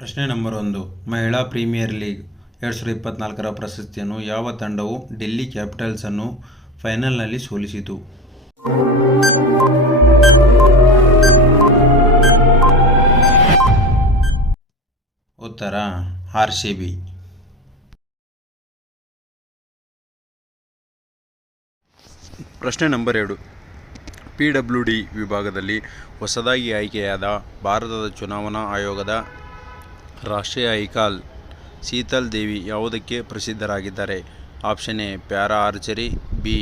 ಪ್ರಶ್ನೆ ನಂಬರ್ 1. ಮಹಿಳಾ premier league 2024ರ ಪ್ರಶಸ್ತಿಯನ್ನು ಯಾವ ತಂಡವು ಡೆಲ್ಲಿ ಕ್ಯಾಪಿಟಲ್ಸ್ ಅನ್ನು ಫೈನಲ್ನಲ್ಲಿ ಸೋಲಿಸಿತು? ಉತ್ತರ ಆರ್‌ಸಿಬಿ. ಪ್ರಶ್ನೆ ನಂಬರ್ 2. PWD ವಿಭಾಗದಲ್ಲಿ ಹೊಸದಾಗಿ ಆಯ್ಕೆಯಾದ ಭಾರತದ ಚುನಾವಣಾ ಆಯೋಗದ ರಾಷ್ಟ್ರೀಯ ಐಕಾನ್ ಶೀತಲ್ ದೇವಿ ಯಾವುದಕ್ಕೆ ಪ್ರಸಿದ್ಧರಾಗಿದ್ದಾರೆ? Option A para archery, B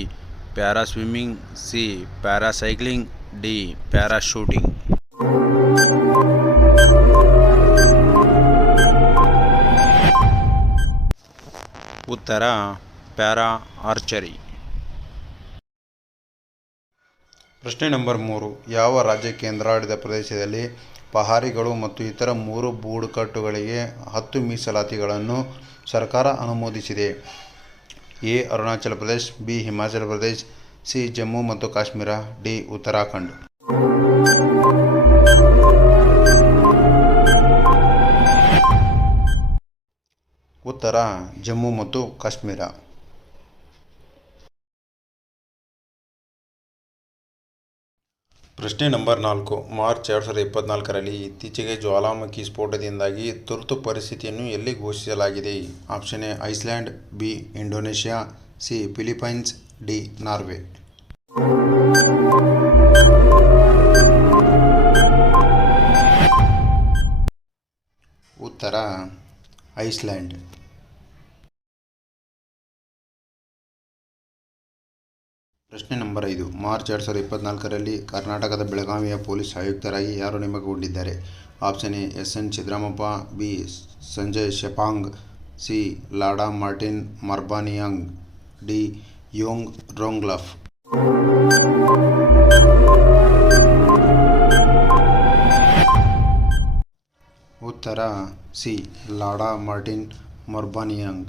para swimming, C para cycling, D para shooting. ಉತ್ತರ ಪ್ಯಾರಾ ಆರ್ಚರಿ. ಪ್ರಶ್ನೆ ನಂಬರ್ 3. ಯಾವ ರಾಜ್ಯ ಕೇಂದ್ರಾಡಳಿತ ಪ್ರದೇಶದಲ್ಲಿ ಪಹಾರಿಗಳು ಮತ್ತು ಇತರ 3 ಬುಡಕಟ್ಟುಗಳಿಗೆ 10 ಮೀಸಲಾತಿಗಳನ್ನು ಸರ್ಕಾರ ಅನುಮೋದಿಸಿದೆ? A Arunachal Pradesh, B Himachal Pradesh, C Jammu ಮತ್ತು ಕಾಶ್ಮೀರ, ಡಿ ಉತ್ತರಾಖಂಡ್. ಉತ್ತರ ಜಮ್ಮು ಮತ್ತು ಕಾಶ್ಮೀರ. ಪ್ರಶ್ನೆ ನಂಬರ್ 4. ಮಾರ್ಚ್ 2024ರಲ್ಲಿ ಇತ್ತೀಚೆಗೆ ಜ್ವಾಲಾಮುಖಿ ಸ್ಫೋಟದಿಂದಾಗಿ ತುರ್ತು ಪರಿಸ್ಥಿತಿಯನ್ನು ಎಲ್ಲಿ ಘೋಷಿಸಲಾಗಿದೆ? Option A Iceland, B Indonesia, C Philippines, D Norway. ಉತ್ತರ ಐಸ್ಲ್ಯಾಂಡ್. ಪ್ರಶ್ನೆ ನಂಬರ್ 5. ಮಾರ್ಚ್ 2024ರಲ್ಲಿ ಕರ್ನಾಟಕದ ಬೆಳಗಾವಿಯ ಪೊಲೀಸ್ ಆಯುಕ್ತರಾಗಿ ಯಾರು ನೇಮಕಗೊಂಡಿದ್ದಾರೆ? Option A S N. Sidramappa, B Sanjay Shefang, C Lada Martin Marbaniang, D Yong Ronglaph. ಉತ್ತರ ಸಿ ಲಾಡಾ ಮಾರ್ಟಿನ್ ಮಾರ್ಬಾನಿಯಾಂಗ್.